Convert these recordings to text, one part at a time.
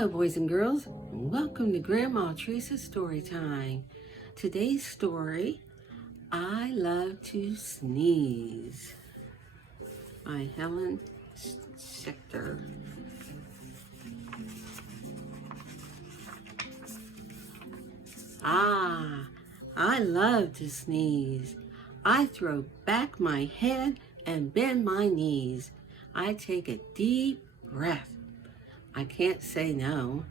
Hello, boys and girls. Welcome to Grandma Teresa's Story Time. Today's story, I Love to Sneeze, by Helen Schechter. I love to sneeze. I throw back my head and bend my knees. I take a deep breath. I can't say no.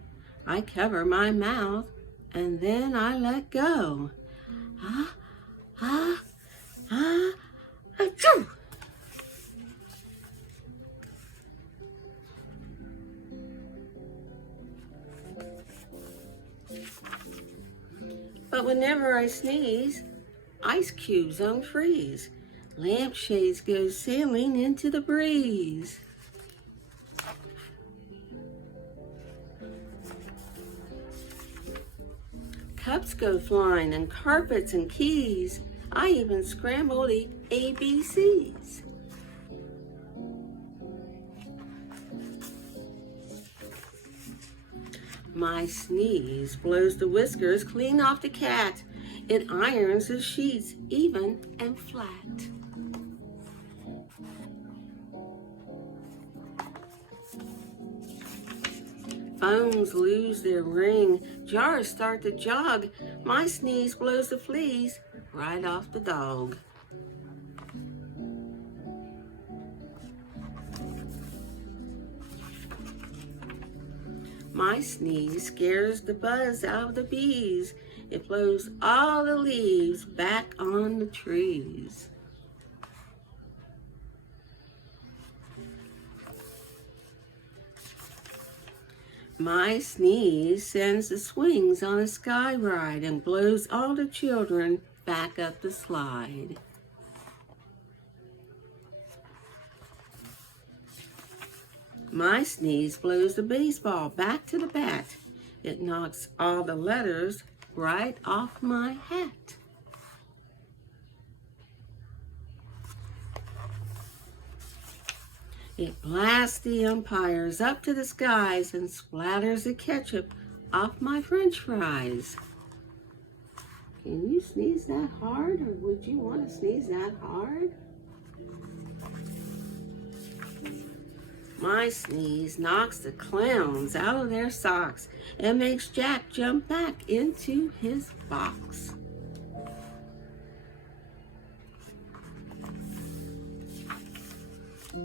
I cover my mouth and then I let go. Ah, ah, ah, achoo! But whenever I sneeze, ice cubes unfreeze. Lampshades go sailing into the breeze. Cups go flying and carpets and keys. I even scramble the ABCs. My sneeze blows the whiskers clean off the cat. It irons the sheets even and flat. Phones lose their ring, jars start to jog. My sneeze blows the fleas right off the dog. My sneeze scares the buzz out of the bees. It blows all the leaves back on the trees. My sneeze sends the swings on a sky ride and blows all the children back up the slide. My sneeze blows the baseball back to the bat. It knocks all the letters right off my hat. It blasts the umpires up to the skies and splatters the ketchup off my French fries. Can you sneeze that hard, or would you want to sneeze that hard? My sneeze knocks the clowns out of their socks and makes Jack jump back into his box.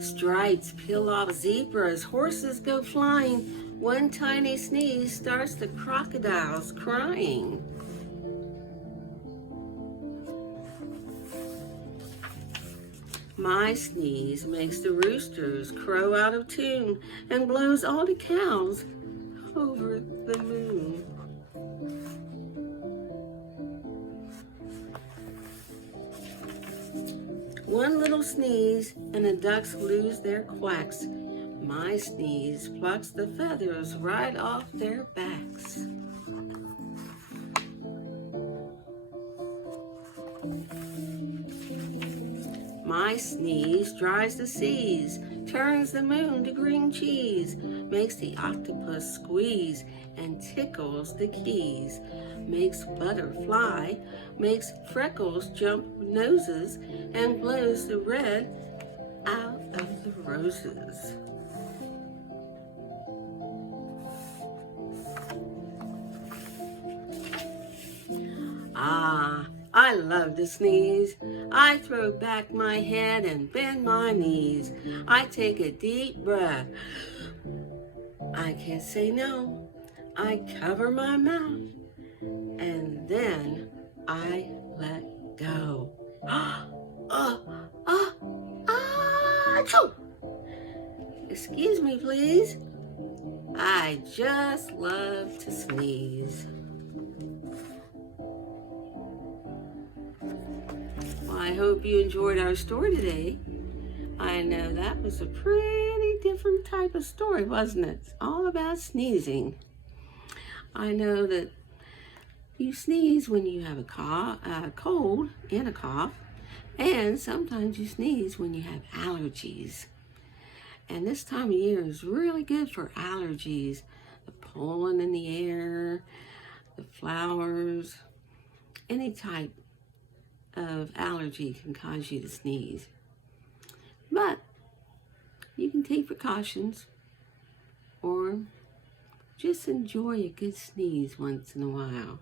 Stripes peel off zebras, horses go flying. One tiny sneeze starts the crocodiles crying. My sneeze makes the roosters crow out of tune and blows all the cows over the moon. One little sneeze and the ducks lose their quacks. My sneeze plucks the feathers right off their backs. My sneeze dries the seas, turns the moon to green cheese, makes the octopus squeeze and tickles the keys, makes butter fly, makes freckles jump noses, and blows the red out of the roses. I love to sneeze. I throw back my head and bend my knees. I take a deep breath. I can't say no. I cover my mouth and then I let go. Achoo! Excuse me, please. I just love to sneeze. Well, I hope you enjoyed our story today. I know that was a pretty different type of story, wasn't it? It's all about sneezing. I know that you sneeze when you have a cold and a cough, and sometimes you sneeze when you have allergies. And this time of year is really good for allergies. the pollen in the air, the flowers, any type of allergy can cause you to sneeze. But you can take precautions or just enjoy a good sneeze once in a while.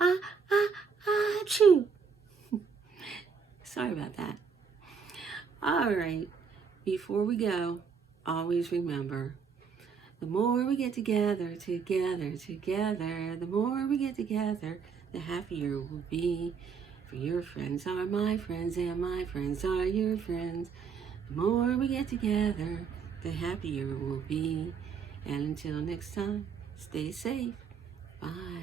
Ah, ah, ah, achoo. Sorry about that. All right, before we go, always remember, the more we get together, the more we get together, the happier we'll be. For your friends are my friends, and my friends are your friends. The more we get together, the happier we'll be. And until next time, stay safe. Bye.